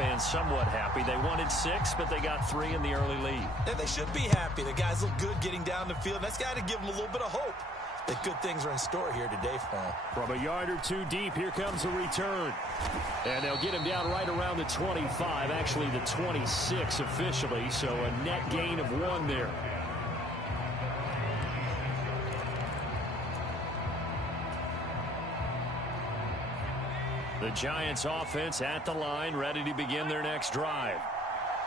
fans somewhat happy. They wanted 6, but they got 3 in the early lead. And they should be happy. The guys look good getting down the field. That's got to give them a little bit of hope that good things are in store here today for them. From a yard or 2 deep, here comes a return. And they'll get him down right around the 25, actually the 26 officially, so a net gain of 1 there. The Giants offense at the line, ready to begin their next drive.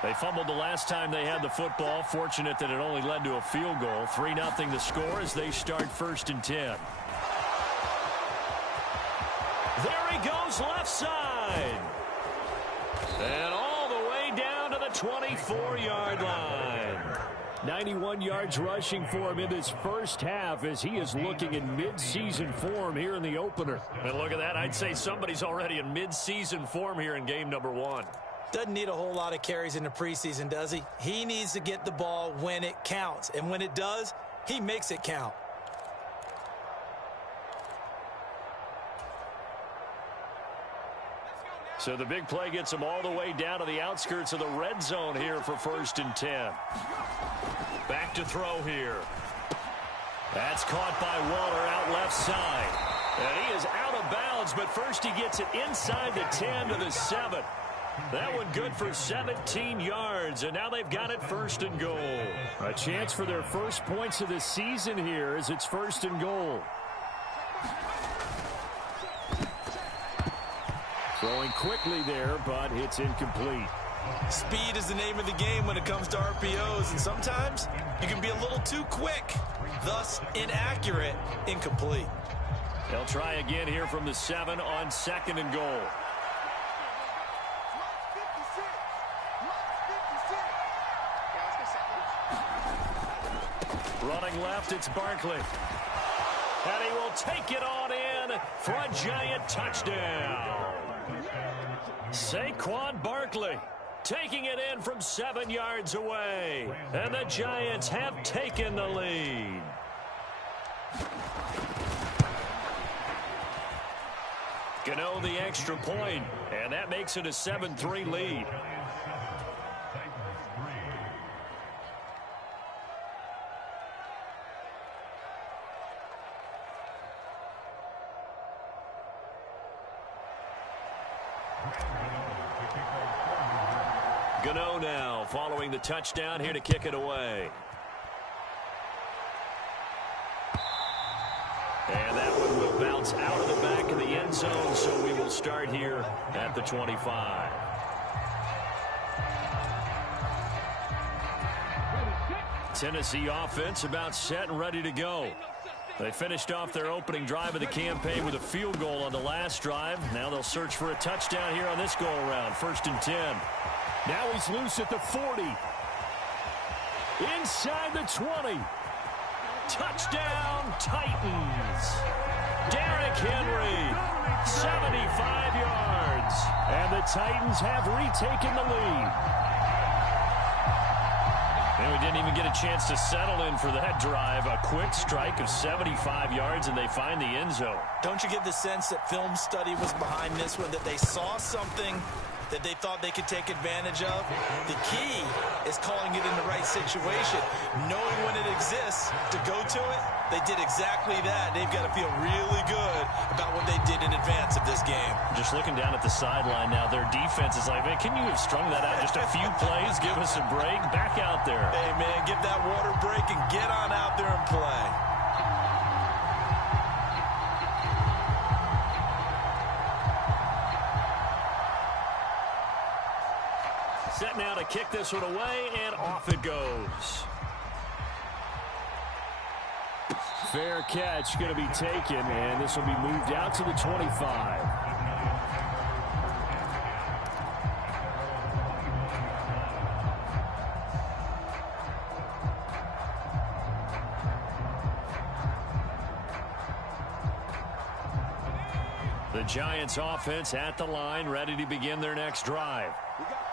They fumbled the last time they had the football. Fortunate that it only led to a field goal. 3-0 the score as they start 1st and 10. There he goes left side. And all the way down to the 24-yard line. 91 yards rushing for him in this first half as he is looking in mid-season form here in the opener. And look at that. I'd say somebody's already in mid-season form here in game number 1. Doesn't need a whole lot of carries in the preseason, does he? He needs to get the ball when it counts. And when it does, he makes it count. So the big play gets him all the way down to the outskirts of the red zone here for 1st and 10. Back to throw here. That's caught by Waller out left side. And he is out of bounds, but first he gets it inside the 10 to the 7. That one good for 17 yards, and now they've got it 1st and goal. A chance for their first points of the season here as it's 1st and goal. Throwing quickly there, but it's incomplete. Speed is the name of the game when it comes to RPOs, and sometimes you can be a little too quick, thus inaccurate, incomplete. They'll try again here from the 7 on 2nd and goal. Running left, it's Barkley. And he will take it on in for a Giant touchdown. Saquon Barkley taking it in from 7 yards away. And the Giants have taken the lead. Gano the extra point, and that makes it a 7-3 lead. Gano now following the touchdown here to kick it away. And that one will bounce out of the back of the end zone, so we will start here at the 25. Tennessee offense about set and ready to go. They finished off their opening drive of the campaign with a field goal on the last drive. Now they'll search for a touchdown here on this go-around. 1st and 10. Now he's loose at the 40. Inside the 20. Touchdown, Titans. Derrick Henry, 75 yards. And the Titans have retaken the lead. And we didn't even get a chance to settle in for that drive. A quick strike of 75 yards, and they find the end zone. Don't you get the sense that film study was behind this one, that they saw something that they thought they could take advantage of? The key is calling it in the right situation, knowing when it exists to go to it. They did exactly that. They've got to feel really good about what they did in advance of this game. Just looking down at the sideline now, their defense is like, man, can you have strung that out just a few plays? Give us a break. Back out there. Hey, man, give that water break and get on out there and play. Set now to kick this one away, and off it goes. Fair catch going to be taken, and this will be moved out to the 25. The Giants offense at the line, ready to begin their next drive.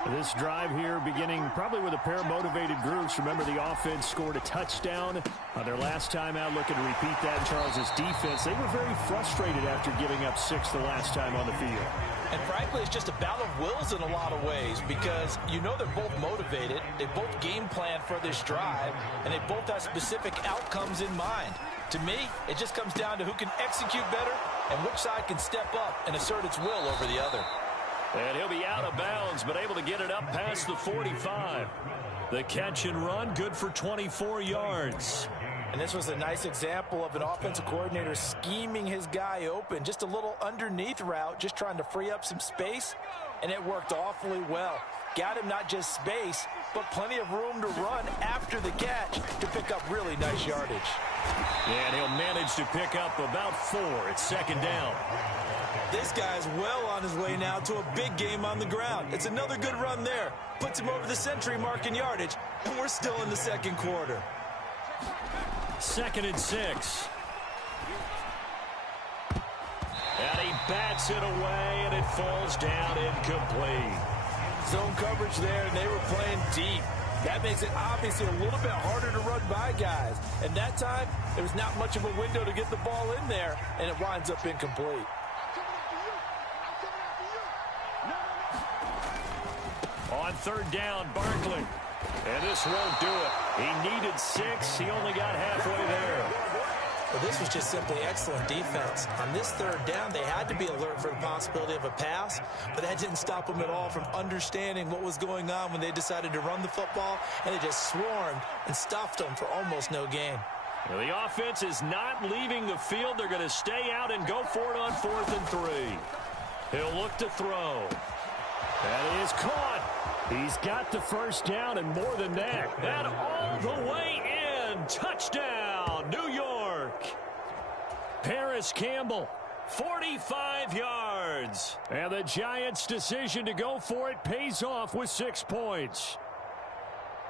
This drive here beginning probably with a pair of motivated groups. Remember, the offense scored a touchdown their last time out, looking to repeat that in Charles' defense. They were very frustrated after giving up 6 the last time on the field. And frankly, it's just a battle of wills in a lot of ways because you know they're both motivated, they both game plan for this drive, and they both have specific outcomes in mind. To me, it just comes down to who can execute better and which side can step up and assert its will over the other. And he'll be out of bounds, but able to get it up past the 45. The catch and run, good for 24 yards. And this was a nice example of an offensive coordinator scheming his guy open. Just a little underneath route, just trying to free up some space, and it worked awfully well. Got him not just space, but plenty of room to run after the catch to pick up really nice yardage. And he'll manage to pick up about 4. It's second down. This guy's well on his way now to a big game on the ground. It's another good run there. Puts him over the century mark in yardage, and we're still in the second quarter. 2nd and 6. And he bats it away, and it falls down incomplete. Zone coverage there, and they were playing deep. That makes it obviously a little bit harder to run by guys. And that time, there was not much of a window to get the ball in there, and it winds up incomplete. On 3rd down, Barkley. And this won't do it. He needed 6. He only got halfway there. Well, this was just simply excellent defense. On this 3rd down, they had to be alert for the possibility of a pass, but that didn't stop them at all from understanding what was going on when they decided to run the football, and they just swarmed and stuffed them for almost no gain. Well, the offense is not leaving the field. They're going to stay out and go for it on 4th and 3. He'll look to throw. That is caught. He's got the first down and more than that. And all the way in. Touchdown, New York. Paris Campbell, 45 yards. And the Giants' decision to go for it pays off with 6 points.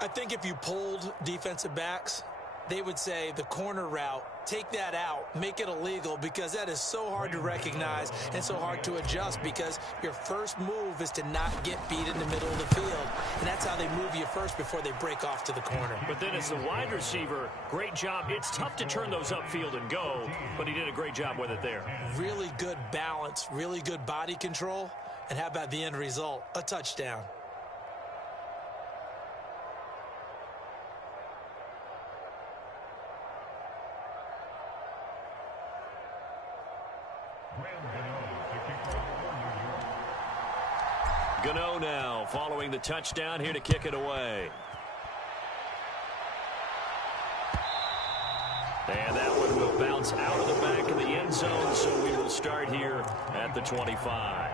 I think if you polled defensive backs, they would say the corner route, take that out, make it illegal, because that is so hard to recognize and so hard to adjust because your first move is to not get beat in the middle of the field. And that's how they move you first before they break off to the corner. But then as the wide receiver, great job. It's tough to turn those upfield and go, but he did a great job with it there. Really good balance, really good body control. And how about the end result? A touchdown. Gano now following the touchdown here to kick it away. And that one will bounce out of the back of the end zone, so we will start here at the 25.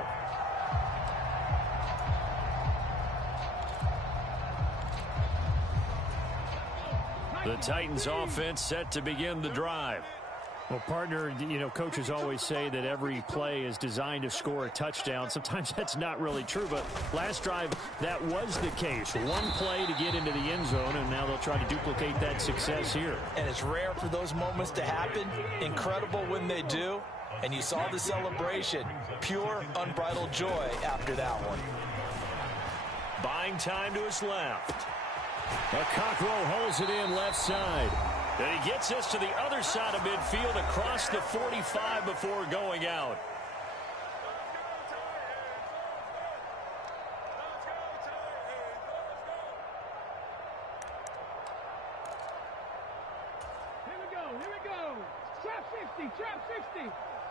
The Titans offense set to begin the drive. Well, partner, you know, coaches always say that every play is designed to score a touchdown. Sometimes that's not really true, but last drive, that was the case. One play to get into the end zone, and now they'll try to duplicate that success here. And it's rare for those moments to happen. Incredible when they do. And you saw the celebration. Pure, unbridled joy after that one. Buying time to his left. Cockrell holds it in left side. And he gets us to the other side of midfield across the 45 before going out. Here we go. Trap 50.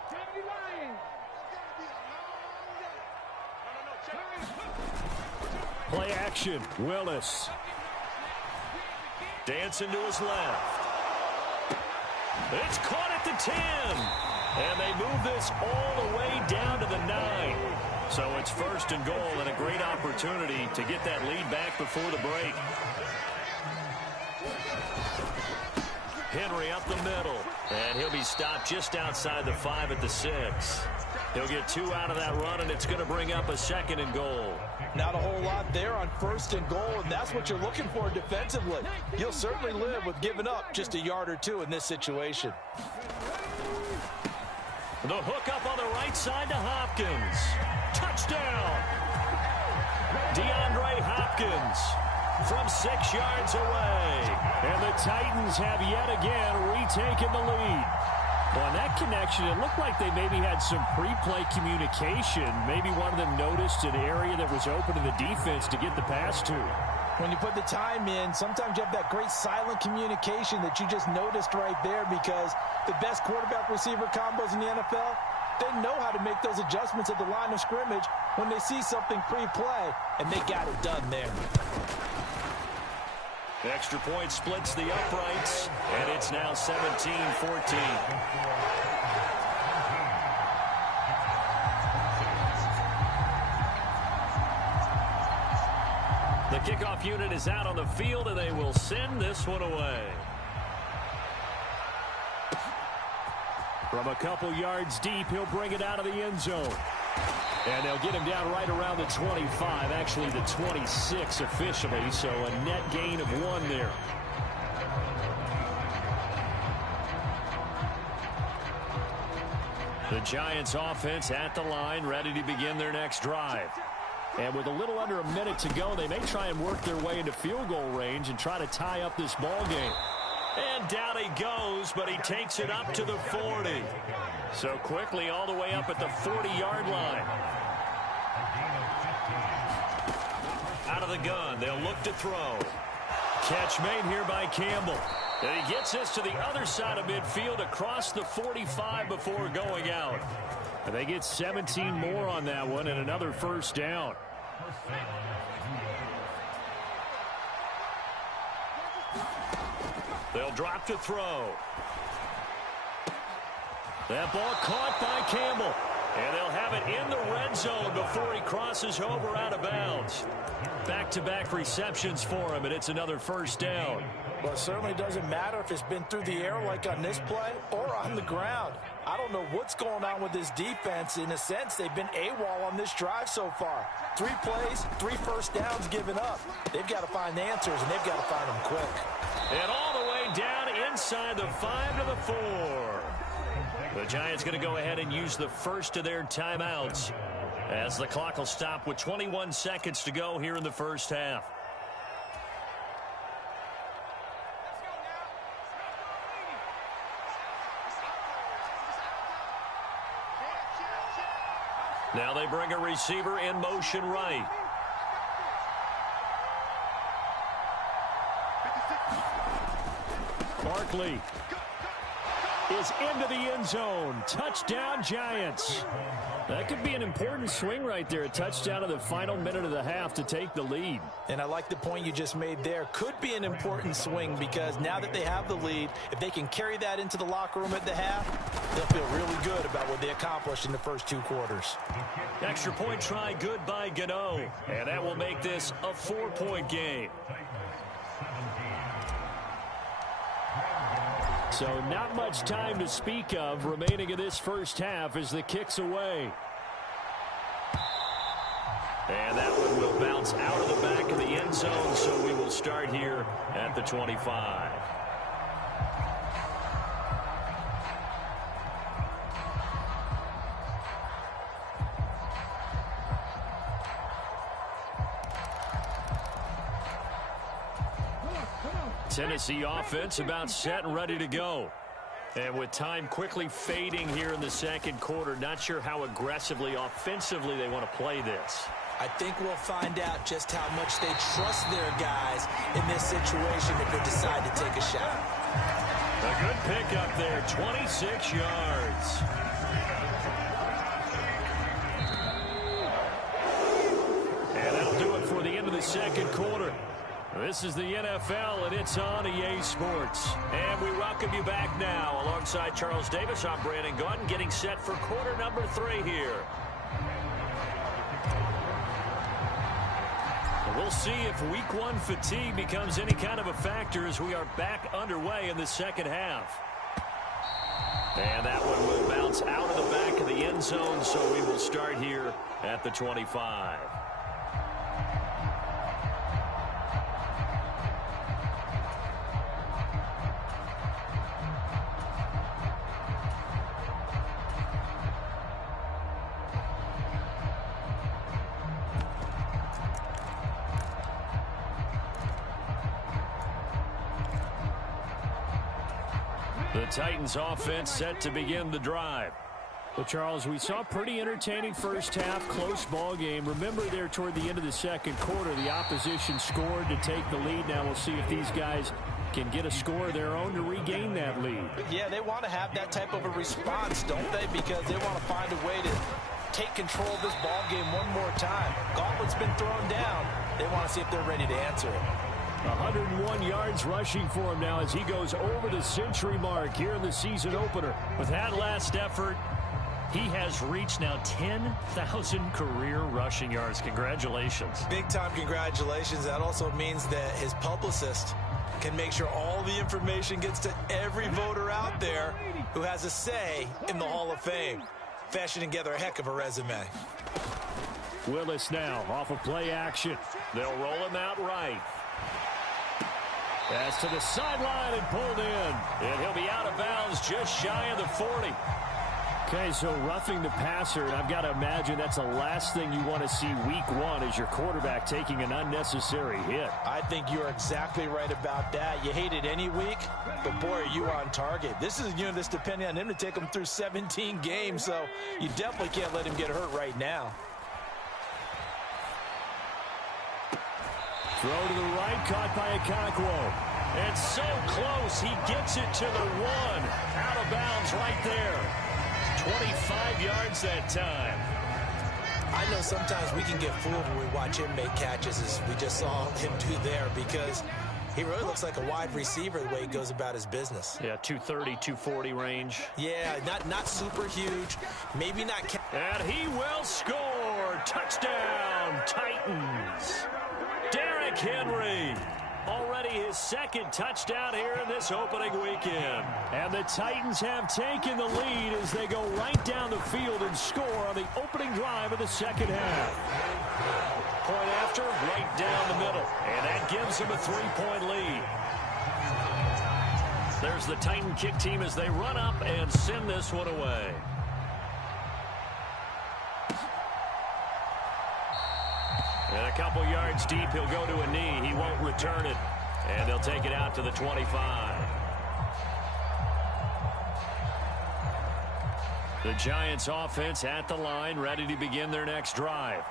70 Lions. Play action, Willis. Dancing to his left. It's caught at the 10. And they move this all the way down to the 9. So it's 1st and goal and a great opportunity to get that lead back before the break. Henry up the middle. And he'll be stopped just outside the 5 at the 6. He'll get 2 out of that run, and it's going to bring up a 2nd and goal. Not a whole lot there on 1st and goal, and that's what you're looking for defensively. You'll certainly live with giving up just a yard or 2 in this situation. The hook up on the right side to Hopkins. Touchdown! DeAndre Hopkins from 6 yards away. And the Titans have yet again retaken the lead. On that connection, it looked like they maybe had some pre-play communication. Maybe one of them noticed an area that was open to the defense to get the pass to. When you put the time in, sometimes you have that great silent communication that you just noticed right there, because the best quarterback-receiver combos in the NFL, they know how to make those adjustments at the line of scrimmage when they see something pre-play, and they got it done there. The extra point splits the uprights, and it's now 17-14. The kickoff unit is out on the field, and they will send this one away. From a couple yards deep, he'll bring it out of the end zone. And they'll get him down right around the 25, actually the 26 officially, so a net gain of 1 there. The Giants offense at the line, ready to begin their next drive. And with a little under a minute to go, they may try and work their way into field goal range and try to tie up this ball game. And down he goes, but he takes it up to the 40. So quickly all the way up at the 40-yard line. Out of the gun, they'll look to throw. Catch made here by Campbell. And he gets this to the other side of midfield across the 45 before going out. And they get 17 more on that one and another first down. They'll drop to throw. That ball caught by Campbell. And they'll have it in the red zone before he crosses over out of bounds. Back-to-back receptions for him, and it's another first down. Well, it certainly doesn't matter if it's been through the air like on this play or on the ground. I don't know what's going on with this defense. In a sense, they've been AWOL on this drive so far. 3 plays, 3 first downs given up. They've got to find answers, and they've got to find them quick. And all the way down inside the 5 to the 4. The Giants going to go ahead and use the first of their timeouts as the clock will stop with 21 seconds to go here in the first half. Now they bring a receiver in motion right. Barkley is into the end zone. Touchdown, Giants. That could be an important swing right there. A touchdown in the final minute of the half to take the lead. And I like the point you just made there. Could be an important swing because now that they have the lead, if they can carry that into the locker room at the half, they'll feel really good about what they accomplished in the first 2 quarters. Extra point try good by Gano. And that will make this a 4-point game. So not much time to speak of remaining in this first half as the kick's away. And that one will bounce out of the back of the end zone, so we will start here at the 25. Tennessee offense about set and ready to go. And with time quickly fading here in the second quarter, not sure how aggressively, offensively they want to play this. I think we'll find out just how much they trust their guys in this situation if they decide to take a shot. A good pickup there, 26 yards. And that'll do it for the end of the second quarter. This is the NFL, and it's on EA Sports. And we welcome you back now. Alongside Charles Davis, I'm Brandon Gaudin, getting set for quarter number 3 here. We'll see if week 1 fatigue becomes any kind of a factor as we are back underway in the second half. And that one will bounce out of the back of the end zone, so we will start here at the 25. The Titans offense set to begin the drive. Well, Charles, we saw a pretty entertaining first half, close ball game. Remember there toward the end of the second quarter, the opposition scored to take the lead. Now we'll see if these guys can get a score of their own to regain that lead. Yeah, they want to have that type of a response, don't they? Because they want to find a way to take control of this ball game one more time. Gauntlet's been thrown down. They want to see if they're ready to answer it. 101 yards rushing for him now as he goes over the century mark here in the season opener. With that last effort, he has reached now 10,000 career rushing yards. Congratulations. Big-time congratulations. That also means that his publicist can make sure all the information gets to every voter out there who has a say in the Hall of Fame. Fashioning together a heck of a resume. Willis now off of play action. They'll roll him out right. Pass to the sideline and pulled in. And he'll be out of bounds just shy of the 40. Okay, so roughing the passer, and I've got to imagine that's the last thing you want to see week one is your quarterback taking an unnecessary hit. I think you're exactly right about that. You hate it any week, but boy, are you on target. This is a unit that's depending on him to take him through 17 games, so you definitely can't let him get hurt right now. Throw to the right, caught by Okonkwo. It's so close, he gets it to the one. Out of bounds right there. 25 yards that time. I know sometimes we can get fooled when we watch him make catches as we just saw him do there because he really looks like a wide receiver the way he goes about his business. Yeah, 230, 240 range. Yeah, not super huge. Maybe not. And he will score. Touchdown, Titans. Derrick Henry. Already his second touchdown here in this opening weekend. And the Titans have taken the lead as they go right down the field and score on the opening drive of the second half. Point after, right down the middle. And that gives them a 3-point lead. There's the Titan kick team as they run up and send this one away. And a couple yards deep, he'll go to a knee. He won't return it. And they'll take it out to the 25. The Giants offense at the line, ready to begin their next drive.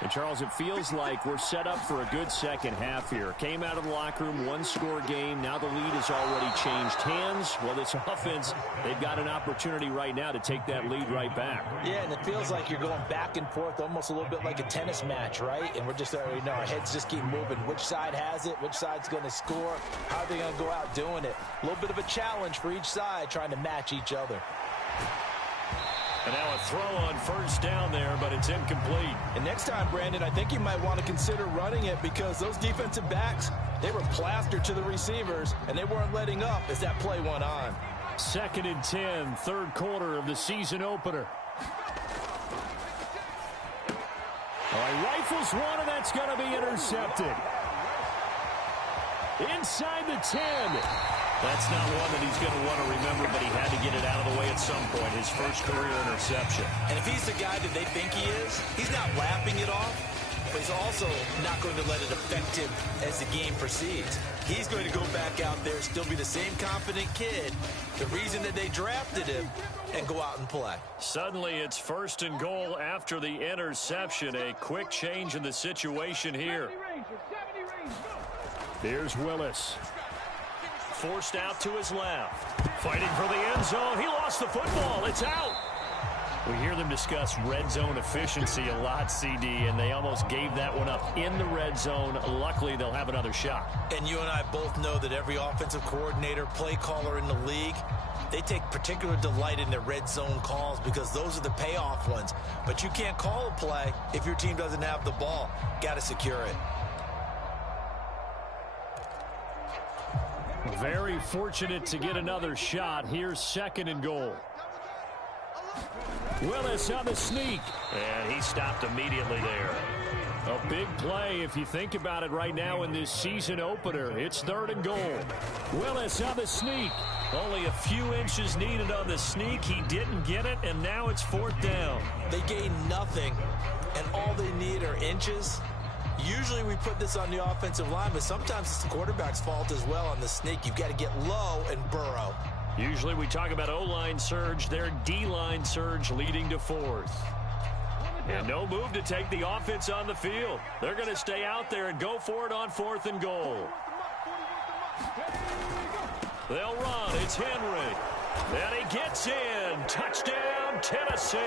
And, Charles, it feels like we're set up for a good second half here. Came out of the locker room, one-score game. Now the lead has already changed hands. Well, this offense, they've got an opportunity right now to take that lead right back. Yeah, and it feels like you're going back and forth almost a little bit like a tennis match, right? And we're just, our heads just keep moving. Which side has it? Which side's going to score? How are they going to go out doing it? A little bit of a challenge for each side trying to match each other. And now a throw on first down there, but it's incomplete. And next time, Brandon, I think you might want to consider running it because those defensive backs, they were plastered to the receivers, and they weren't letting up as that play went on. 2nd and 10, third quarter of the season opener. All right, rifles one, and that's going to be intercepted. Inside the 10. That's not one that he's going to want to remember, but he had to get it out of the way at some point. His first career interception. And if he's the guy that they think he is, he's not laughing it off, but he's also not going to let it affect him as the game proceeds. He's going to go back out there, still be the same confident kid, the reason that they drafted him, and go out and play. Suddenly it's 1st and goal after the interception. A quick change in the situation here. Here's Willis. Forced out to his left. Fighting for the end zone. He lost the football. It's out. We hear them discuss red zone efficiency a lot, CD, and they almost gave that one up in the red zone. Luckily, they'll have another shot. And you and I both know that every offensive coordinator, play caller in the league, they take particular delight in their red zone calls because those are the payoff ones. But you can't call a play if your team doesn't have the ball. Got to secure it. Very fortunate to get another shot. Here's 2nd and goal. Willis on the sneak. And he stopped immediately there. A big play if you think about it right now in this season opener. It's 3rd and goal. Willis on the sneak. Only a few inches needed on the sneak. He didn't get it, and now it's 4th down. They gain nothing, and all they need are inches. Usually we put this on the offensive line, but sometimes it's the quarterback's fault as well on the sneak. You've got to get low and burrow. Usually we talk about O-line surge. Their D-line surge leading to fourth. And no move to take the offense on the field. They're going to stay out there and go for it on 4th and goal. They'll run. It's Henry. And he gets in. Touchdown, Tennessee.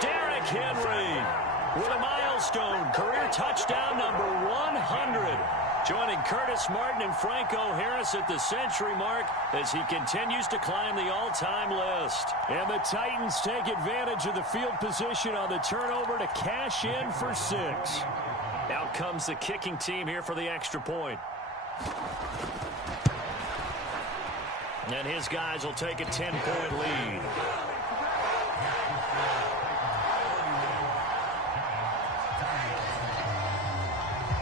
Derrick Henry with a milestone career touchdown number 100. Joining Curtis Martin and Franco Harris at the century mark as he continues to climb the all-time list. And the Titans take advantage of the field position on the turnover to cash in for 6. Out comes the kicking team here for the extra point. And his guys will take a 10-point lead.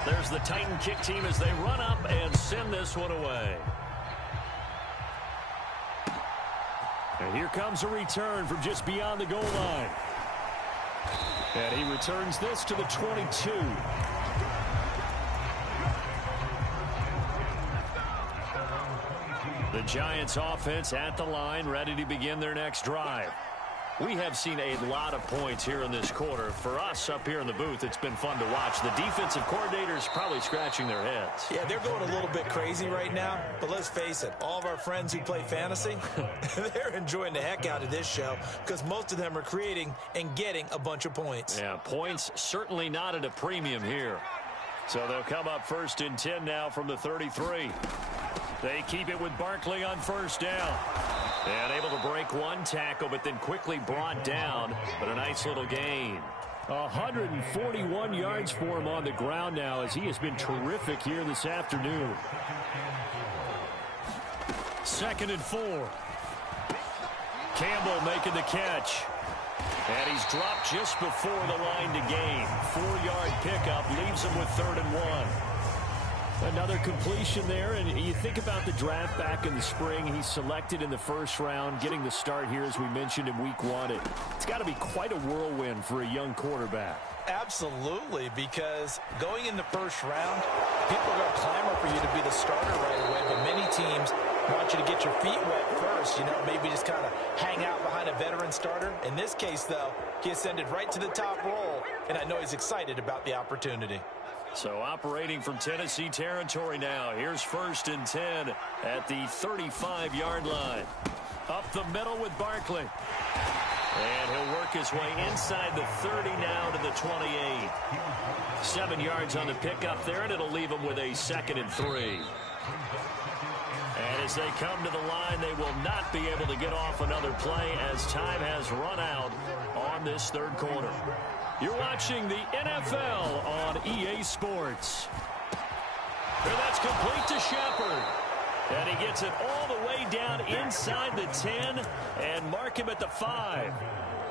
There's the Titan kick team as they run up and send this one away. And here comes a return from just beyond the goal line. And he returns this to the 22. The Giants offense at the line, ready to begin their next drive. We have seen a lot of points here in this quarter. For us up here in the booth, it's been fun to watch. The defensive coordinators probably scratching their heads. Yeah, they're going a little bit crazy right now. But let's face it, all of our friends who play fantasy, they're enjoying the heck out of this show because most of them are creating and getting a bunch of points. Yeah, points certainly not at a premium here. So they'll come up 1st and 10 now from the 33. They keep it with Barkley on 1st down. And able to break one tackle, but then quickly brought down. But a nice little gain. 141 yards for him on the ground now as he has been terrific here this afternoon. 2nd and 4. Campbell making the catch. And he's dropped just before the line to gain. 4-yard pickup leaves him with 3rd and 1. Another completion there, and you think about the draft back in the spring. He's selected in the 1st round, getting the start here, as we mentioned, in week 1. It's got to be quite a whirlwind for a young quarterback. Absolutely, because going in the 1st round, people are going to clamor for you to be the starter right away, but many teams want you to get your feet wet first, maybe just kind of hang out behind a veteran starter. In this case, though, he ascended right to the top role, and I know he's excited about the opportunity. So operating from Tennessee territory now. Here's 1st and 10 at the 35-yard line. Up the middle with Barkley. And he'll work his way inside the 30 now to the 28. 7 yards on the pickup there, and it'll leave him with a 2nd and 3. And as they come to the line, they will not be able to get off another play as time has run out on this 3rd quarter. You're watching the NFL on EA Sports. And that's complete to Shepard. And he gets it all the way down inside the 10 and mark him at the 5.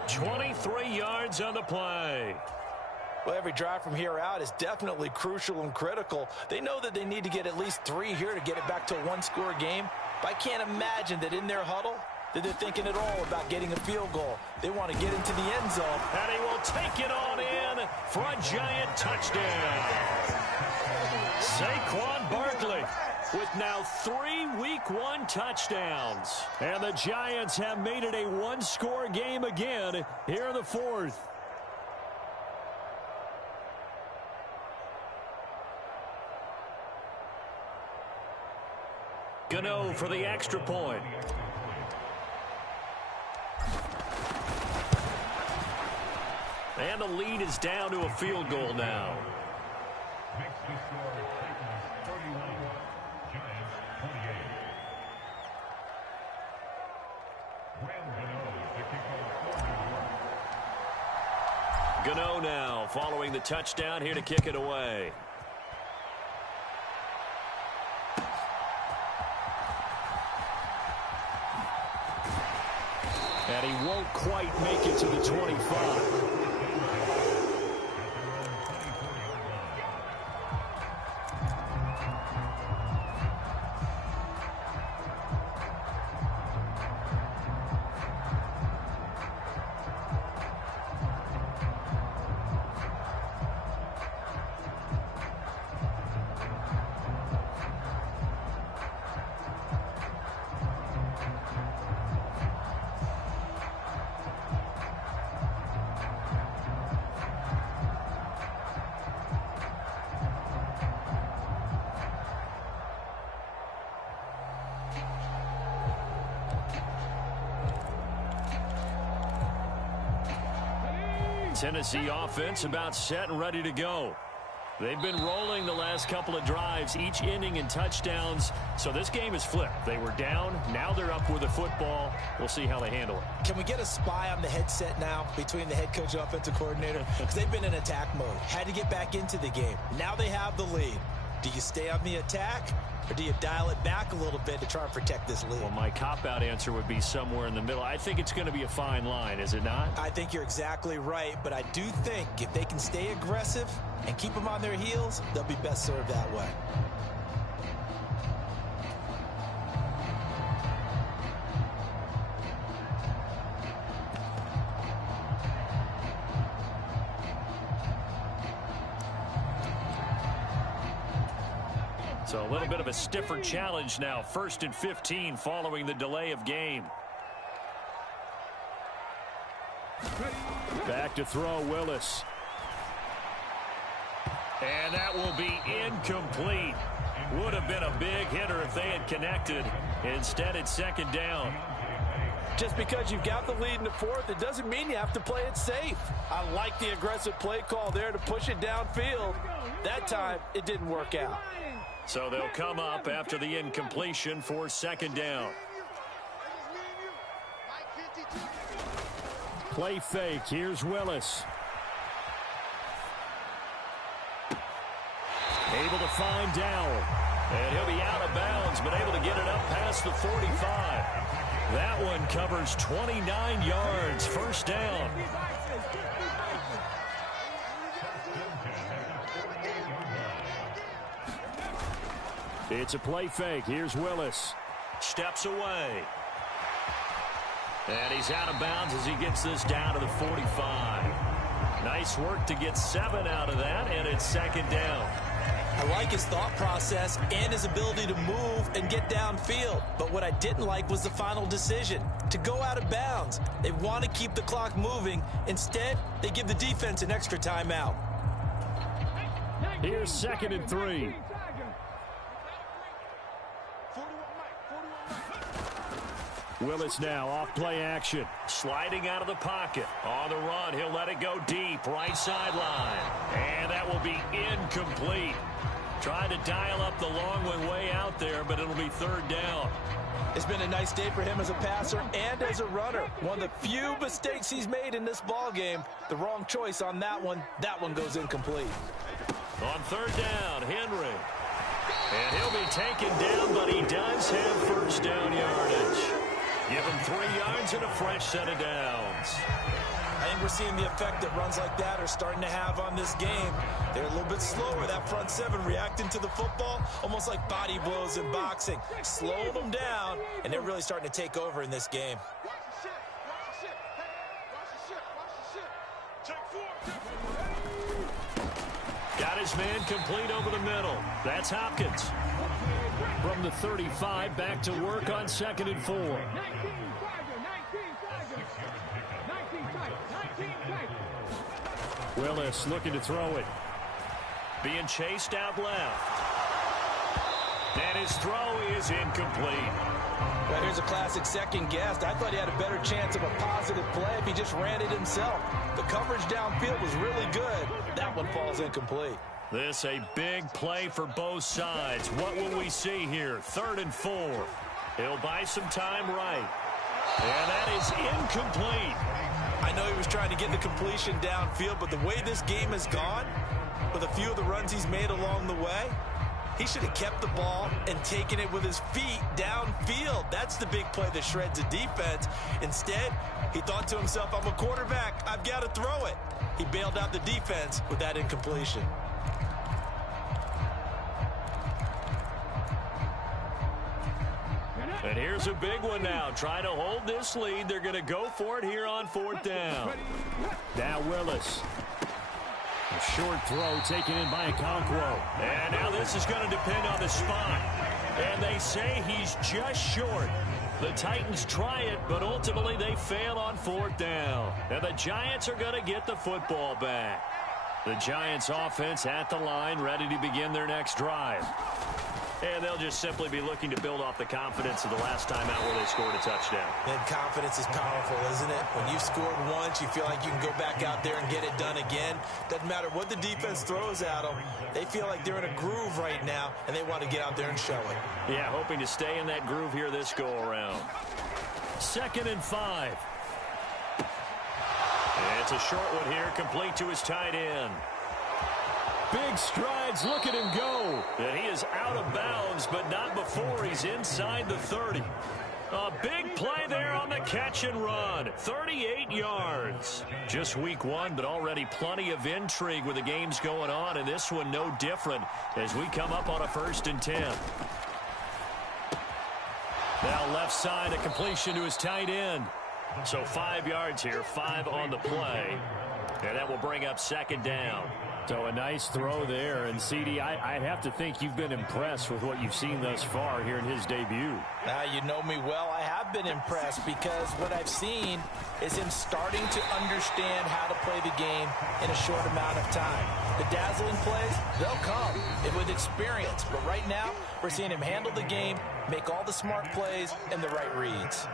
23 yards on the play. Well, every drive from here out is definitely crucial and critical. They know that they need to get at least 3 here to get it back to a 1-score game. But I can't imagine that in their huddle that they're thinking at all about getting a field goal. They want to get into the end zone. And he will take it on in for a giant touchdown. Saquon Barkley with now 3 Week 1 touchdowns. And the Giants have made it a 1-score game again here in the 4th. Gano for the extra point. And the lead is down to a field goal now. Gano now following the touchdown here to kick it away. And he won't quite make it to the 25. Tennessee offense about set and ready to go. They've been rolling the last couple of drives, each inning in touchdowns. So this game is flipped. They were down. Now they're up with the football. We'll see how they handle it. Can we get a spy on the headset now between the head coach and offensive coordinator? Because they've been in attack mode. Had to get back into the game. Now they have the lead. Do you stay on the attack, or do you dial it back a little bit to try and protect this lead? Well, my cop-out answer would be somewhere in the middle. I think it's going to be a fine line, is it not? I think you're exactly right, but I do think if they can stay aggressive and keep them on their heels, they'll be best served that way. So a little bit of a stiffer challenge now. 1st and 15 following the delay of game. Back to throw, Willis. And that will be incomplete. Would have been a big hitter if they had connected. Instead, it's 2nd down. Just because you've got the lead in the 4th, it doesn't mean you have to play it safe. I like the aggressive play call there to push it downfield. That time, it didn't work out. So they'll come up after the incompletion for 2nd down. Play fake. Here's Willis. Able to find Dowell. And he'll be out of bounds, but able to get it up past the 45. That one covers 29 yards. 1st down. It's a play fake. Here's Willis. Steps away. And he's out of bounds as he gets this down to the 45. Nice work to get 7 out of that, and it's 2nd down. I like his thought process and his ability to move and get downfield. But what I didn't like was the final decision, to go out of bounds. They want to keep the clock moving. Instead, they give the defense an extra timeout. Here's 2nd and 3. Willis now off play action. Sliding out of the pocket. On the run, he'll let it go deep. Right sideline. And that will be incomplete. Trying to dial up the long one way out there, but it'll be 3rd down. It's been a nice day for him as a passer and as a runner. One of the few mistakes he's made in this ball game. The wrong choice on that one. That one goes incomplete. On 3rd down, Henry. And he'll be taken down, but he does have 1st down yardage. Give him 3 yards and a fresh set of downs. I think we're seeing the effect that runs like that are starting to have on this game. They're a little bit slower, that front 7 reacting to the football, almost like body blows in boxing. Slowing them down, and they're really starting to take over in this game. Got his man complete over the middle. That's Hopkins. From the 35, back to work on 2nd and 4. 19 Willis looking to throw it. Being chased out left. And his throw is incomplete. Well, here's a classic second guess. I thought he had a better chance of a positive play if he just ran it himself. The coverage downfield was really good. That one falls incomplete. This a big play for both sides. What will we see here? 3rd and 4. He'll buy some time right. And that is incomplete. I know he was trying to get the completion downfield, but the way this game has gone, with a few of the runs he's made along the way, he should have kept the ball and taken it with his feet downfield. That's the big play that shreds a defense. Instead, he thought to himself, I'm a quarterback. I've got to throw it. He bailed out the defense with that incompletion. And here's a big one now. Trying to hold this lead. They're going to go for it here on 4th down. Now Willis. A short throw taken in by Okonkwo. And now this is going to depend on the spot. And they say he's just short. The Titans try it, but ultimately they fail on 4th down. And the Giants are going to get the football back. The Giants offense at the line, ready to begin their next drive. And they'll just simply be looking to build off the confidence of the last time out where they scored a touchdown. And confidence is powerful, isn't it? When you've scored once, you feel like you can go back out there and get it done again. Doesn't matter what the defense throws at them. They feel like they're in a groove right now, and they want to get out there and show it. Yeah, hoping to stay in that groove here this go-around. 2nd and 5. It's a short one here, complete to his tight end. Big strides, look at him go. And he is out of bounds, but not before he's inside the 30. A big play there on the catch and run. 38 yards. Just week 1, but already plenty of intrigue with the games going on, and this one no different as we come up on a 1st and 10. Now left side, a completion to his tight end. So 5 yards here, 5 on the play. And that will bring up 2nd down. So a nice throw there. And, CD, I'd have to think you've been impressed with what you've seen thus far here in his debut. You know me well. I have been impressed because what I've seen is him starting to understand how to play the game in a short amount of time. The dazzling plays, they'll come with experience. But right now, we're seeing him handle the game, make all the smart plays, and the right reads.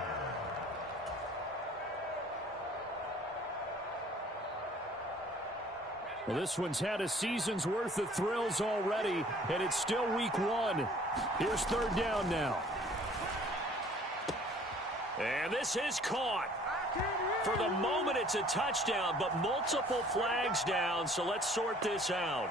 Well, this one's had a season's worth of thrills already, and it's still week 1. Here's 3rd down now. And this is caught. For the moment, it's a touchdown, but multiple flags down, so let's sort this out.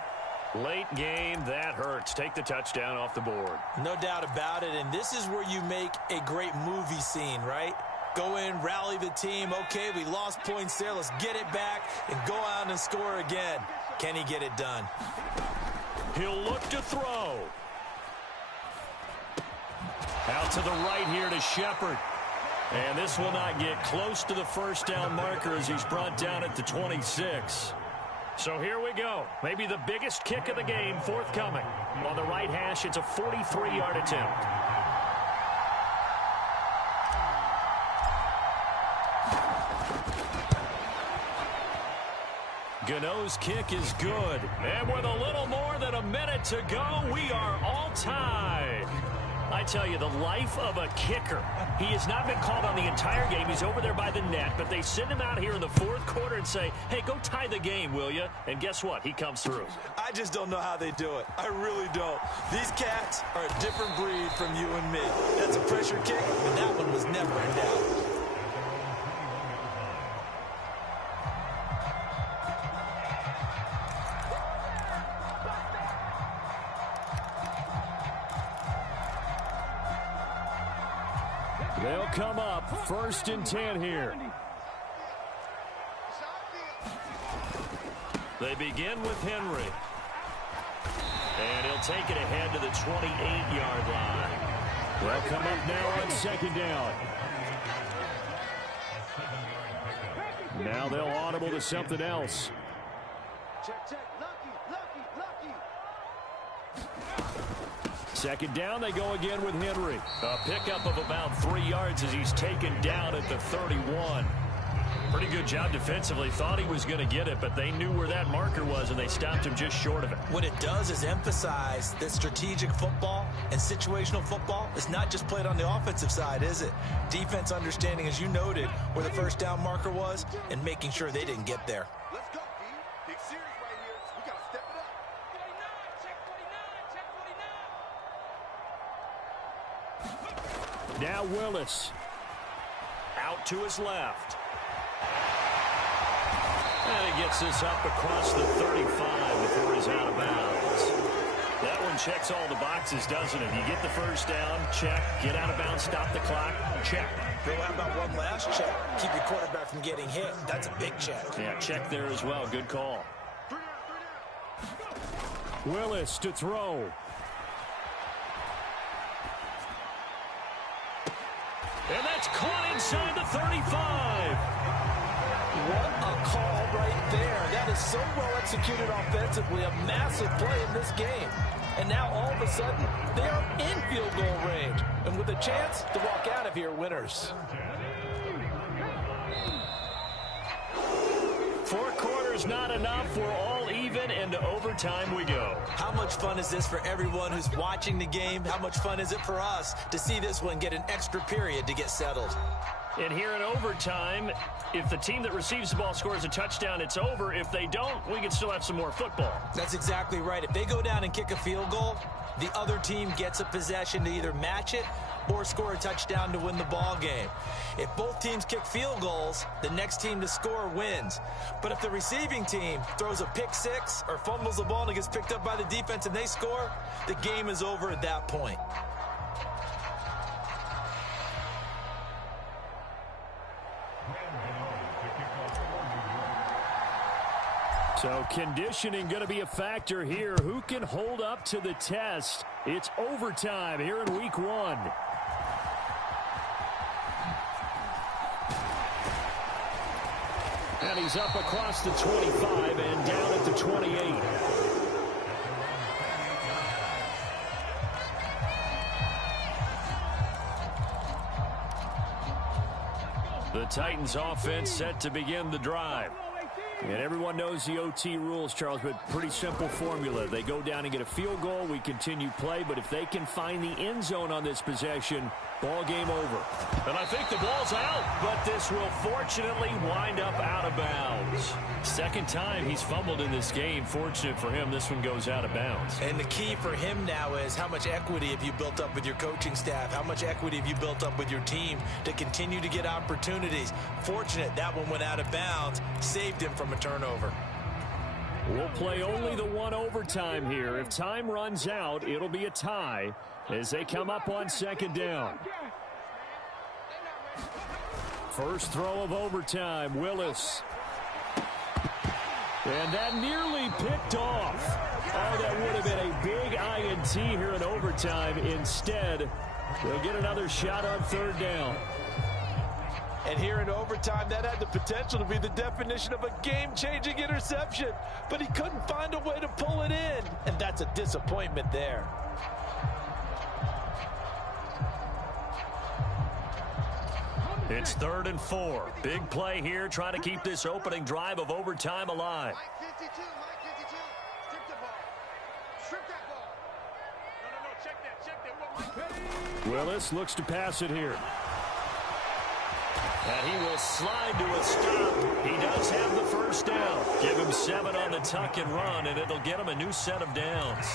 Late game, that hurts. Take the touchdown off the board. No doubt about it, and this is where you make a great movie scene, right? Go in, rally the team. Okay, we lost points there. Let's get it back and go out and score again. Can he get it done? He'll look to throw. Out to the right here to Shepard. And this will not get close to the 1st down marker as he's brought down at the 26. So here we go. Maybe the biggest kick of the game forthcoming. On the right hash, it's a 43-yard attempt. Gano's kick is good. And with a little more than a minute to go, we are all tied. I tell you, the life of a kicker. He has not been called on the entire game. He's over there by the net, but they send him out here in the 4th quarter and say, hey, go tie the game, will you? And guess what? He comes through. I just don't know how they do it. I really don't. These cats are a different breed from you and me. That's a pressure kick, and that one was never in doubt. They'll come up 1st and 10 here. They begin with Henry. And he'll take it ahead to the 28-yard line. They'll come up now on 2nd down. Now they'll audible to something else. Check, check. Lucky. 2nd down, they go again with Henry. A pickup of about 3 yards as he's taken down at the 31. Pretty good job defensively. Thought he was going to get it, but they knew where that marker was, and they stopped him just short of it. What it does is emphasize that strategic football and situational football is not just played on the offensive side, is it? Defense understanding, as you noted, where the 1st down marker was and making sure they didn't get there. Let's go, D. Big series right here. We got to step it up. 49, check 49, check 49. Now Willis. Out to his left. And he gets this up across the 35 before he's out of bounds. That one checks all the boxes, doesn't it? You get the 1st down, check. Get out of bounds, stop the clock, check. Bill, how about one last check? Keep your quarterback from getting hit. That's a big check. Yeah, check there as well. Good call. Willis to throw. And that's caught inside the 35. What a call right there. That is so well executed offensively. A massive play in this game. And now all of a sudden, they are in field goal range. And with a chance to walk out of here winners. 4 quarters not enough. We're all even, and to overtime we go. How much fun is this for everyone who's watching the game? How much fun is it for us to see this one get an extra period to get settled? And here in overtime, if the team that receives the ball scores a touchdown, it's over. If they don't, we can still have some more football. That's exactly right. If they go down and kick a field goal, the other team gets a possession to either match it or score a touchdown to win the ball game. If both teams kick field goals, the next team to score wins. But if the receiving team throws a pick six or fumbles the ball and it gets picked up by the defense and they score, the game is over at that point. So conditioning going to be a factor here. Who can hold up to the test? It's overtime here in week 1. And he's up across the 25 and down at the 28. The Titans offense set to begin the drive. And everyone knows the OT rules, Charles, but pretty simple formula. They go down and get a field goal, we continue play, but if they can find the end zone on this possession, ball game over. And I think the ball's out, but this will fortunately wind up out of bounds. Second time he's fumbled in this game. Fortunate for him, this one goes out of bounds. And the key for him now is how much equity have you built up with your coaching staff? How much equity have you built up with your team to continue to get opportunities? Fortunate that one went out of bounds, saved him from a turnover. We'll play only the one overtime here. If time runs out, it'll be a tie as they come up on second down. First throw of overtime, Willis. And that nearly picked off. Oh, that would have been a big INT here in overtime. Instead, they'll get another shot on third down. And here in overtime, that had the potential to be the definition of a game-changing interception. But he couldn't find a way to pull it in. And that's a disappointment there. It's 3rd and 4. Big play here, trying to keep this opening drive of overtime alive. Mike 52, strip the ball. Strip that ball. No, check that. Willis looks to pass it here. And he will slide to a stop. He does have the first down. Give him 7 on the tuck and run, and it'll get him a new set of downs.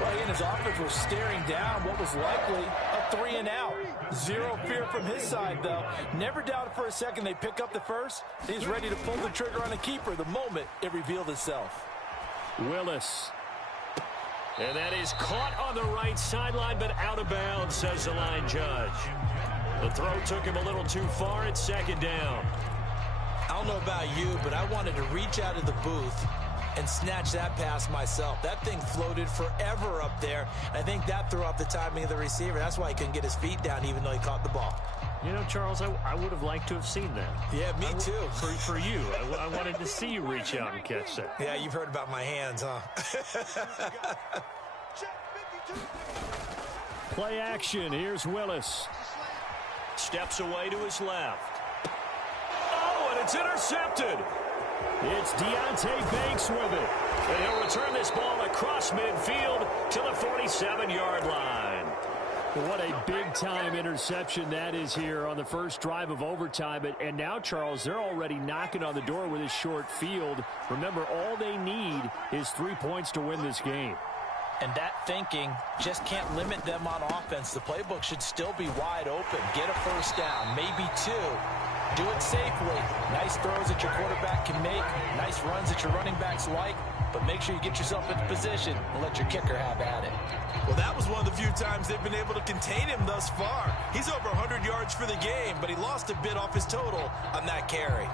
Well, he and his offense were staring down what was likely a 3 and out. Zero fear from his side, though. Never doubted for a second they pick up the first. He's ready to pull the trigger on a keeper the moment it revealed itself. Willis. And that is caught on the right sideline, but out of bounds, says the line judge. The throw took him a little too far. It's second down. I don't know about you, but I wanted to reach out of the booth and snatch that pass myself. That thing floated forever up there. I think that threw off the timing of the receiver. That's why he couldn't get his feet down even though he caught the ball. You know, Charles, I would have liked to have seen that. Yeah, me too. For you. I wanted to see you reach out and catch that. Yeah, you've heard about my hands, huh? Play action. Here's Willis. Steps away to his left. Oh, and it's intercepted. It's Deontay Banks with it. And he'll return this ball across midfield to the 47-yard line. What a big-time interception that is here on the first drive of overtime. And now, Charles, they're already knocking on the door with this short field. Remember, all they need is 3 points to win this game. And that thinking just can't limit them on offense. The playbook should still be wide open. Get a first down, maybe 2. Do it safely. Nice throws that your quarterback can make. Nice runs that your running backs like. But make sure you get yourself into position and let your kicker have at it. Well, that was one of the few times they've been able to contain him thus far. He's over 100 yards for the game, but he lost a bit off his total on that carry.